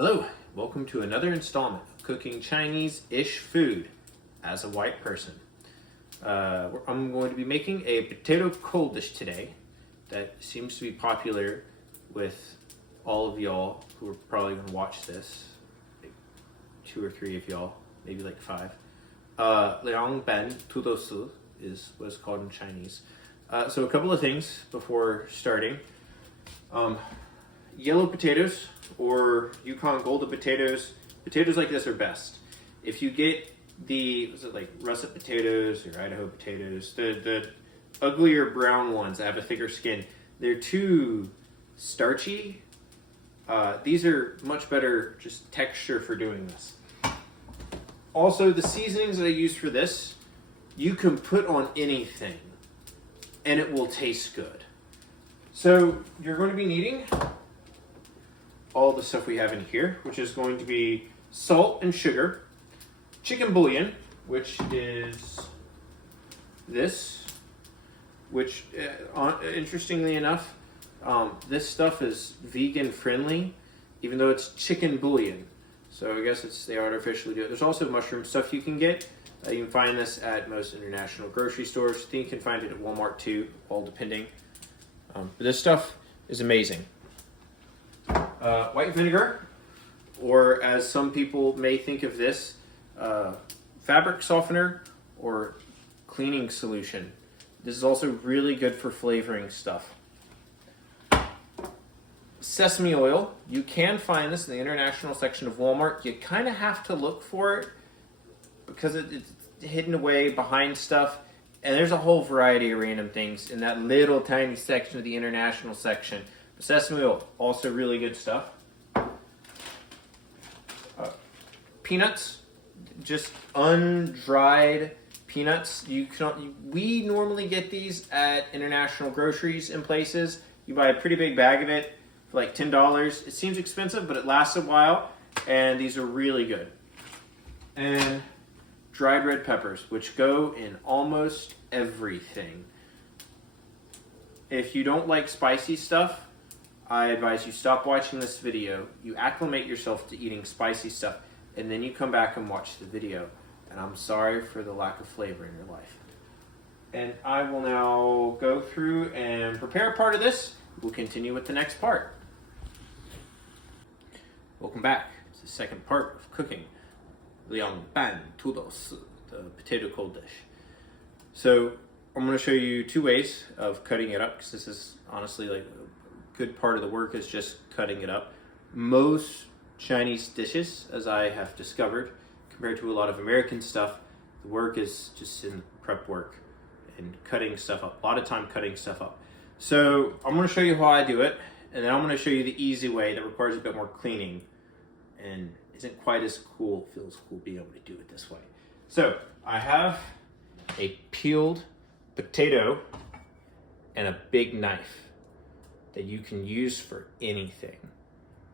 Hello, welcome to another installment of cooking Chinese-ish food as a white person. I'm going to be making a potato cold dish today that seems to be popular with all of y'all who are probably going to watch this. Like 2 or 3 of y'all, maybe like 5. Liang Ben Tudosu is what it's called in Chinese. So a couple of things before starting. Yellow potatoes or Yukon Golden potatoes like this are best. If you get the russet potatoes or Idaho potatoes, the uglier brown ones that have a thicker skin, they're too starchy. These are much better just texture for doing this. Also, the seasonings that I use for this, you can put on anything and it will taste good. So you're going to be needing all the stuff we have in here, which is going to be salt and sugar, chicken bouillon, which is this, which interestingly enough, this stuff is vegan friendly, even though it's chicken bouillon. So I guess they artificially do it. There's also mushroom stuff you can get. You can find this at most international grocery stores. I think you can find it at Walmart too, all depending. But this stuff is amazing. White vinegar, or as some people may think of this, fabric softener or cleaning solution. This is also really good for flavoring stuff. Sesame oil, you can find this in the international section of Walmart. You kind of have to look for it because it's hidden away behind stuff. And there's a whole variety of random things in that little tiny section of the international section. But sesame oil, also really good stuff. Peanuts, just undried peanuts. We normally get these at international groceries and places. You buy a pretty big bag of it for like $10. It seems expensive, but it lasts a while, and these are really good. And dried red peppers, which go in almost everything. If you don't like spicy stuff, I advise you stop watching this video, you acclimate yourself to eating spicy stuff, and then you come back and watch the video. And I'm sorry for the lack of flavor in your life. And I will now go through and prepare part of this. We'll continue with the next part. Welcome back to the second part of cooking Liang Ban Tudosi, the potato cold dish. So I'm going to show you 2 ways of cutting it up, because this is honestly like a good part of the work is just cutting it up. Most Chinese dishes, as I have discovered, compared to a lot of American stuff, the work is just in prep work and cutting stuff up. A lot of time cutting stuff up. So I'm going to show you how I do it, and then I'm going to show you the easy way that requires a bit more cleaning and isn't quite as cool, feels cool being able to do it this way. So I have a peeled potato and a big knife that you can use for anything.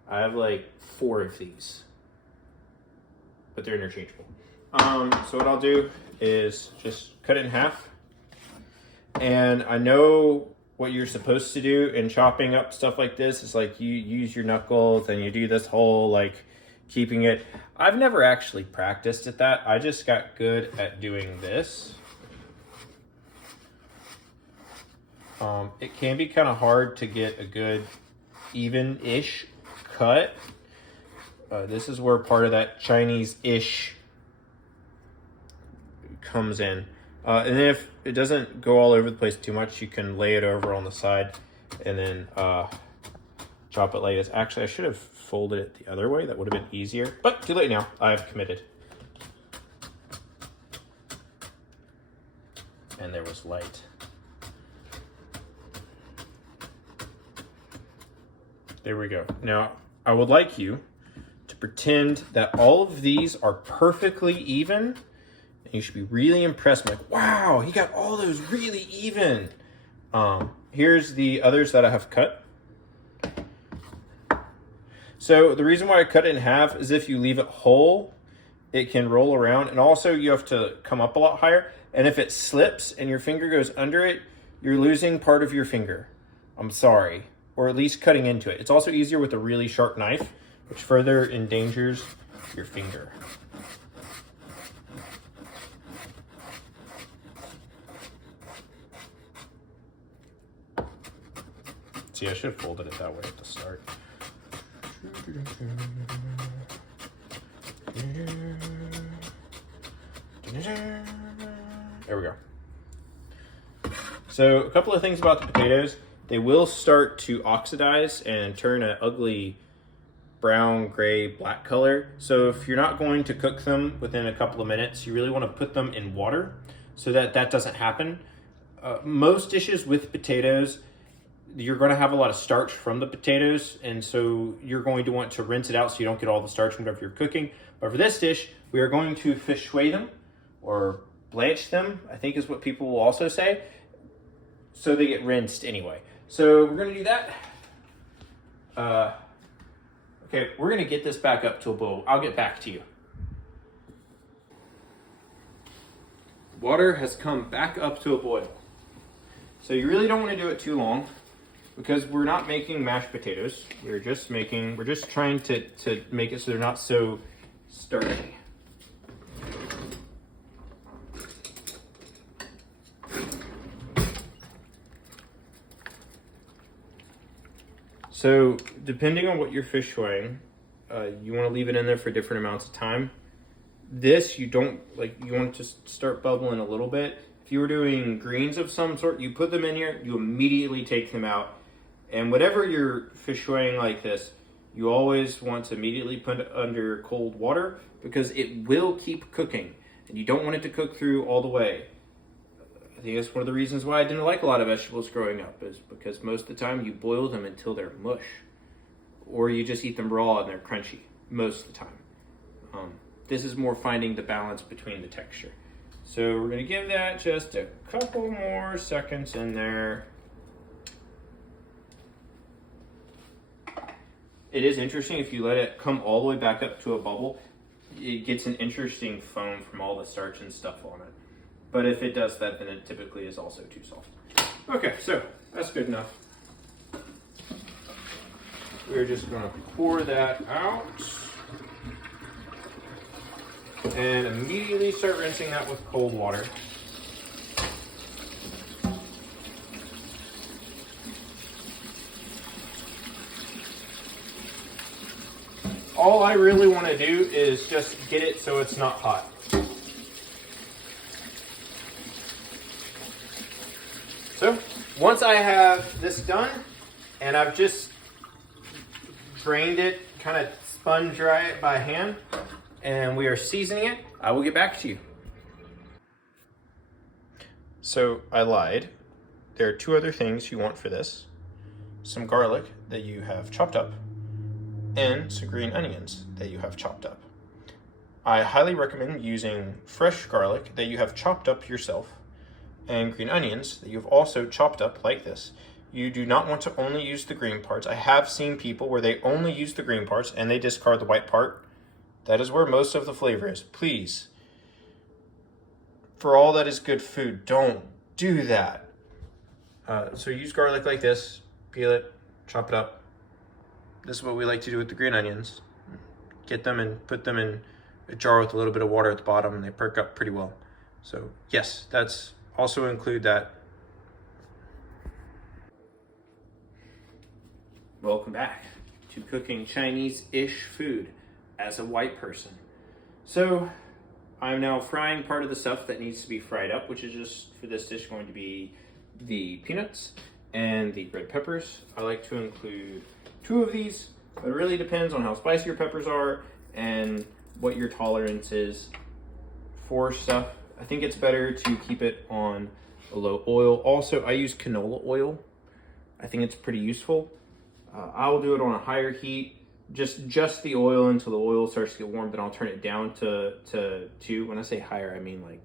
I have like 4 of these, but they're interchangeable. So what I'll do is just cut it in half. And I know what you're supposed to do in chopping up stuff like this is like you use your knuckles and you do this whole like keeping it. I've never actually practiced at that. I just got good at doing this. It can be kind of hard to get a good even-ish cut. This is where part of that Chinese-ish comes in. And then if it doesn't go all over the place too much, you can lay it over on the side and then chop it like this. Actually, I should have folded it the other way. That would have been easier, but too late now. I've committed. And there was light. There we go. Now, I would like you to pretend that all of these are perfectly even. And you should be really impressed. Like, wow, he got all those really even. Here's the others that I have cut. So the reason why I cut it in half is if you leave it whole, it can roll around. And also you have to come up a lot higher. And if it slips and your finger goes under it, you're losing part of your finger. I'm sorry. Or at least cutting into it. It's also easier with a really sharp knife which further endangers your finger. See, I should have folded it that way at the start. There we go. So a couple of things about the potatoes. They will start to oxidize and turn an ugly brown, gray, black color. So if you're not going to cook them within a couple of minutes, you really want to put them in water so that that doesn't happen. Most dishes with potatoes, you're going to have a lot of starch from the potatoes, and so you're going to want to rinse it out so you don't get all the starch from whatever you're cooking. But for this dish, we are going to fish shui them, or blanch them, I think is what people will also say, so they get rinsed anyway. So we're going to do that. Okay, we're going to get this back up to a boil. I'll get back to you. Water has come back up to a boil. So you really don't want to do it too long, because we're not making mashed potatoes. We're just trying to make it so they're not so starchy. So depending on what you're fish shuiing, you want to leave it in there for different amounts of time. This, you don't, like, you want to just start bubbling a little bit. If you were doing greens of some sort, you put them in here, you immediately take them out. And whatever you're fish shuiing like this, you always want to immediately put it under cold water, because it will keep cooking and you don't want it to cook through all the way. I think that's one of the reasons why I didn't like a lot of vegetables growing up, is because most of the time you boil them until they're mush, or you just eat them raw and they're crunchy most of the time. This is more finding the balance between the texture. So we're going to give that just a couple more seconds in there. It is interesting, if you let it come all the way back up to a bubble, it gets an interesting foam from all the starch and stuff on it. But if it does that, then it typically is also too soft. Okay, so that's good enough. We're just going to pour that out and immediately start rinsing that with cold water. All I really want to do is just get it so it's not hot. So once I have this done, and I've just drained it, kind of sponge dry it by hand, and we are seasoning it, I will get back to you. So I lied. There are two other things you want for this: some garlic that you have chopped up, and some green onions that you have chopped up. I highly recommend using fresh garlic that you have chopped up yourself, and green onions that you've also chopped up like this. You do not want to only use the green parts. I have seen people where they only use the green parts and they discard the white part. That is where most of the flavor is. Please, for all that is good food, don't do that. So use garlic like this, peel it, chop it up. This is what we like to do with the green onions. Get them and put them in a jar with a little bit of water at the bottom, and they perk up pretty well. So yes, that's also include that. Welcome back to cooking Chinese-ish food as a white person. So I'm now frying part of the stuff that needs to be fried up, which is just for this dish going to be the peanuts and the red peppers. I like to include 2 of these, but it really depends on how spicy your peppers are and what your tolerance is for stuff. I think it's better to keep it on a low oil. Also, I use canola oil. I think it's pretty useful. I will do it on a higher heat, just the oil until the oil starts to get warm. Then I'll turn it down to 2. When I say higher, I mean like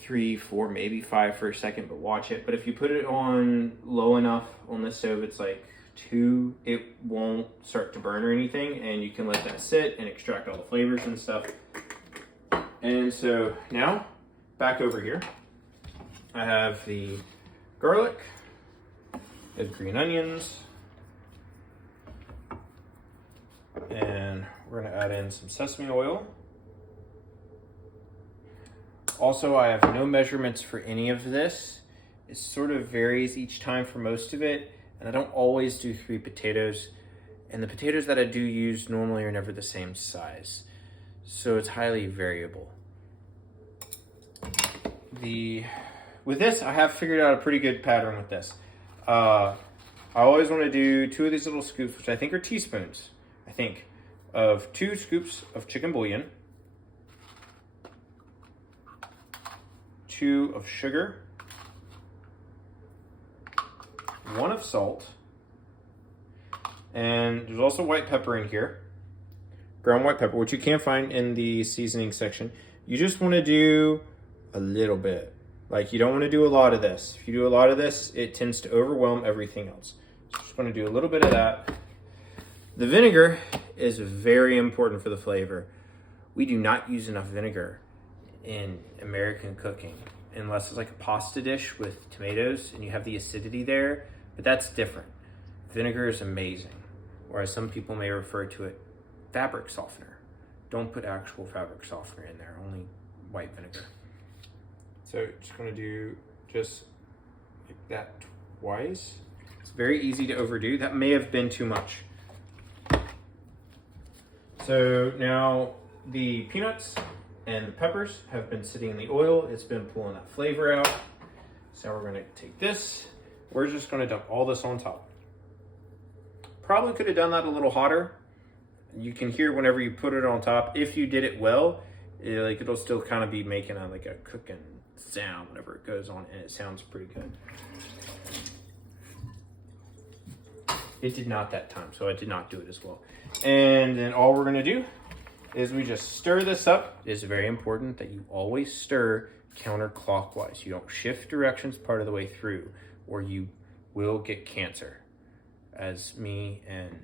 3, 4, maybe 5 for a second, but watch it. But if you put it on low enough on the stove, it's like 2, it won't start to burn or anything, and you can let that sit and extract all the flavors and stuff. And so now, back over here, I have the garlic, the green onions, And we're gonna add in some sesame oil. Also, I have no measurements for any of this. It sort of varies each time for most of it, and I don't always do 3 potatoes. And the potatoes that I do use normally are never the same size. So it's highly variable. With this, I have figured out a pretty good pattern with this. I always want to do 2 of these little scoops, which I think are teaspoons, of 2 scoops of chicken bouillon, 2 of sugar, 1 of salt, and there's also white pepper in here, ground white pepper, which you can find in the seasoning section. You just want to do a little bit. Like, you don't want to do a lot of this. If you do a lot of this, it tends to overwhelm everything else. So I'm just going to do a little bit of that. The vinegar is very important for the flavor. We do not use enough vinegar in American cooking unless it's like a pasta dish with tomatoes and you have the acidity there, but that's different. Vinegar is amazing, or as some people may refer to it, fabric softener. Don't put actual fabric softener in there, only white vinegar. So just gonna do just like that twice. It's very easy to overdo. That may have been too much. So now the peanuts and the peppers have been sitting in the oil. It's been pulling that flavor out. So we're gonna take this. We're just gonna dump all this on top. Probably could have done that a little hotter. You can hear whenever you put it on top, if you did it well, it'll still kind of be making like a cooking sound whenever it goes on, and it sounds pretty good. It did not that time, so I did not do it as well. And then all we're gonna do is we just stir this up. It is very important that you always stir counterclockwise. You don't shift directions part of the way through, or you will get cancer. As me and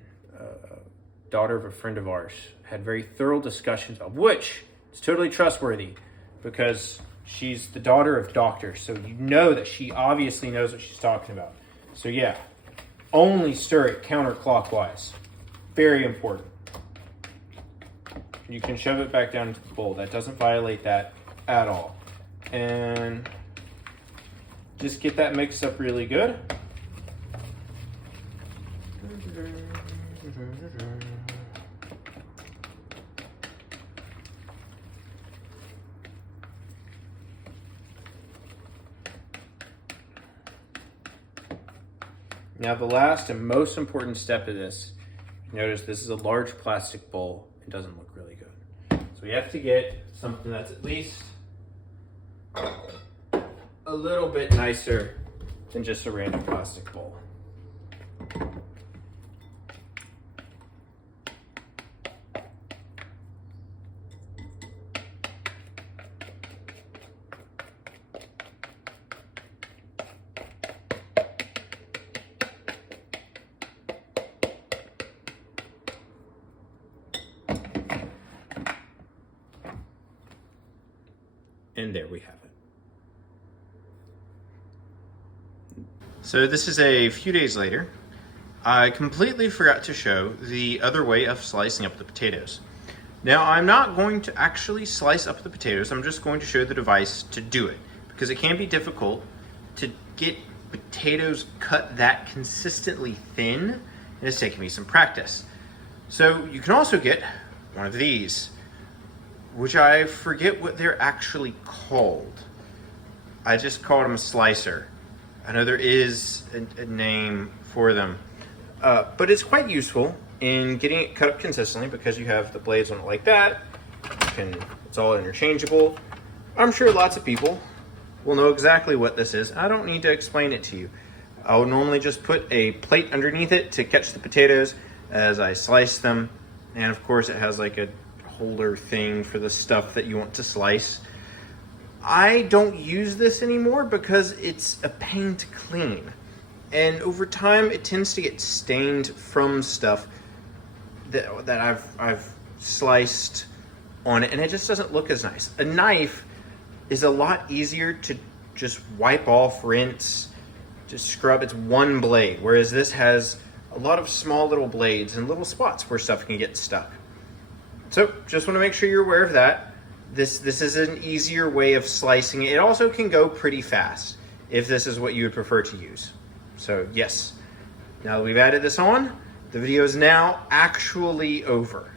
daughter of a friend of ours had very thorough discussions of, which is totally trustworthy because she's the daughter of doctors, so you know that she obviously knows what she's talking about. So yeah, only stir it counterclockwise. Very important. You can shove it back down into the bowl. That doesn't violate that at all. And just get that mixed up really good. Now the last and most important step of this, notice this is a large plastic bowl. It doesn't look really good. So we have to get something that's at least a little bit nicer than just a random plastic bowl. And there we have it. So this is a few days later. I completely forgot to show the other way of slicing up the potatoes. Now I'm not going to actually slice up the potatoes, I'm just going to show the device to do it, because it can be difficult to get potatoes cut that consistently thin, and it's taken me some practice. So you can also get one of these, which I forget what they're actually called. I just called them a slicer. I know there is a name for them, but it's quite useful in getting it cut up consistently because you have the blades on it like that. It's all interchangeable. I'm sure lots of people will know exactly what this is. I don't need to explain it to you. I would normally just put a plate underneath it to catch the potatoes as I slice them. And of course it has like a holder thing for the stuff that you want to slice. I don't use this anymore because it's a pain to clean. And over time it tends to get stained from stuff that I've sliced on it, and it just doesn't look as nice. A knife is a lot easier to just wipe off, rinse, just scrub. It's one blade, whereas this has a lot of small little blades and little spots where stuff can get stuck. So just want to make sure you're aware of that. This is an easier way of slicing it. It also can go pretty fast if this is what you would prefer to use. So yes, now that we've added this on, the video is now actually over.